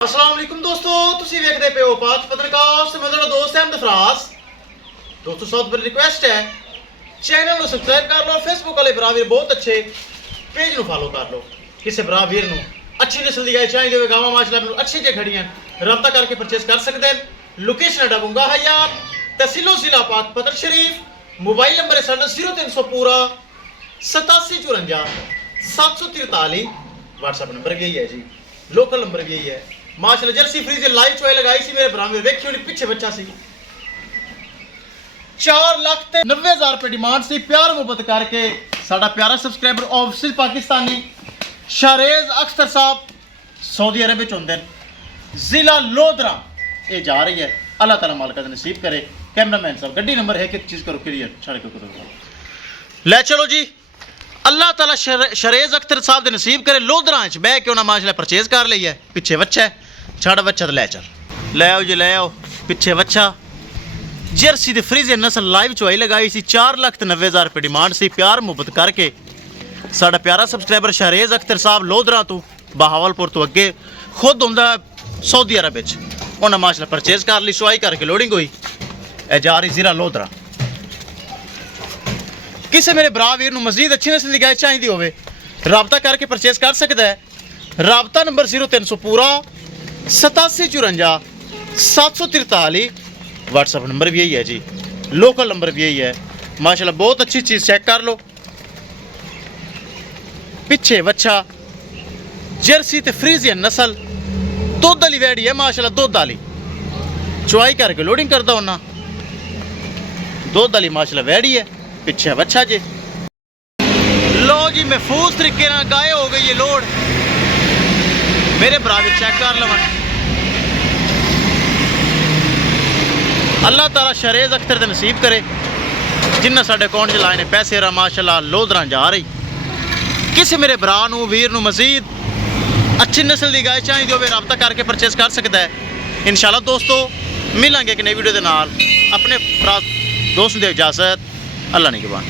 अस्सलाम वालेकुम दोस्तों, तुसी वेखदे पे हो पाक पत्रकार ते मैं तुहाडा दोस्त अहमद फराज। दोस्तों सब बड़ी रिक्वेस्ट है, चैनल ਨੂੰ ਸਬਸਕ੍ਰਾਈਬ ਕਰ ਲਓ। ਫੇਸਬੁੱਕ ਵਾਲੇ ਭਰਾ ਵੀਰ ਬਹੁਤ ਅੱਛੇ ਪੇਜ ਨੂੰ ਫਾਲੋ ਕਰ ਲਓ। ਕਿਸੇ ਭਰਾ ਵੀਰ ਨੂੰ ਅੱਛੀ ਨਸਲ ਦੀ ਗਾਂ ਚਾਹੀਦੀ ਹੋਵੇ, ਗਾਵਾਂ ਮਾਸ਼ਾਅੱਲਾ ਨੂੰ ਅੱਛੀ ਜੇ ਖੜੀਆਂ ਰਾਬਤਾ ਕਰਕੇ ਪਰਚੇਸ ਕਰ ਸਕਦੇ ਹਨ। ਲੋਕੇਸ਼ਨ ਹੈ ਡਬੂੰਗਾ ਹਯਾਰ, ਤਹਿਸੀਲ ਜ਼ਿਲ੍ਹਾ ਪਾਕ ਪਤਰ ਸ਼ਰੀਫ। मोबाइल नंबर है साढ़ा 0300 पूरा 8754 743। व्हाट्सएप नंबर भी यही है जी, लोकल नंबर भी यही है। माशाल्लाह जर्सी फ्रीज लाइव चोए लगाई सी मेरे भरा में, वेखियो नहीं पिछे बच्चा सी 4,90,000 रुपए डिमांड सी। प्यार मुहब्बत करके साडा प्यारा सब्सक्राइबर ऑफिशियल पाकिस्तानी शारेज अख्तर साहब सऊदी अरब विच हुंदे ने, जिला लोधरा ये जा रही है। अल्लाह ताला मालिक दा नसीब करे। कैमरामैन साहब गड्डी नंबर है, एक चीज़ करो क्लियर साढ़े को ले चलो जी। अल्लाह ताला शरेज अख्तर साहब दे नसीब करे। लोधरा च बह के उन्हें माशाल्लाह परचेज कर ली है। पिछे बच्चा है, छड़ बच्चा तो ले चल, ले आओ जी ले आओ। पिछे बच्चा जर्सी दे फ्रीज नस्ल लाइव चुवाई लगाई सी। 4,90,000 रुपये डिमांड सी। प्यार मुहब्बत करके साडा प्यारा सब्सक्राइबर शरेज अख्तर साहब लोधरा तो बहावलपुर तो अगे खुद हुंदा सऊदी अरब विच, उन्हें माशाल्लाह परचेज कर ली। चुवाई करके लोडिंग हुई जा रही जिला लोधरा। किसी मेरे भरा वीर नूं मजीद अच्छी नस्ल की गाय चाहिए होवे, राबता करके परचेज कर सकता है। राबता नंबर 0300 पूरा 8754 743। व्हाट्सएप नंबर भी यही है जी, लोकल नंबर भी यही है। माशाल्लाह बहुत अच्छी चीज़ चेक कर लो। पिछे बच्चा जर्सी ते फ्रीजियन नस्ल दुध वाली वैड़ी है माशाल्लाह, दुध वाली चुवाई करके लोडिंग करता होना। दुध वाली माशाल्लाह वैड़ी है। पिछे बच्चा जी लो जी, महफूज तरीके ना गाय हो गई है लोड। मेरे भरा भी चेक कर लवन। अल्लाह ताला शरेज अख्तर दे नसीब करे जिन्ना साडे अकाउंट च लाए ने पैसे रा माशाल्लाह लोधरा जा रही। किसी मेरे भरा नूं वीर नूं मजीद अच्छी नस्ल की गाय चाहिए होवे, राबता करके परचेस कर सकता है। इंशाल्लाह दोस्तों मिलांगे एक नई वीडियो के नाल। अपने दोस्त दे इजाजत, अल्लाह ने के बाद।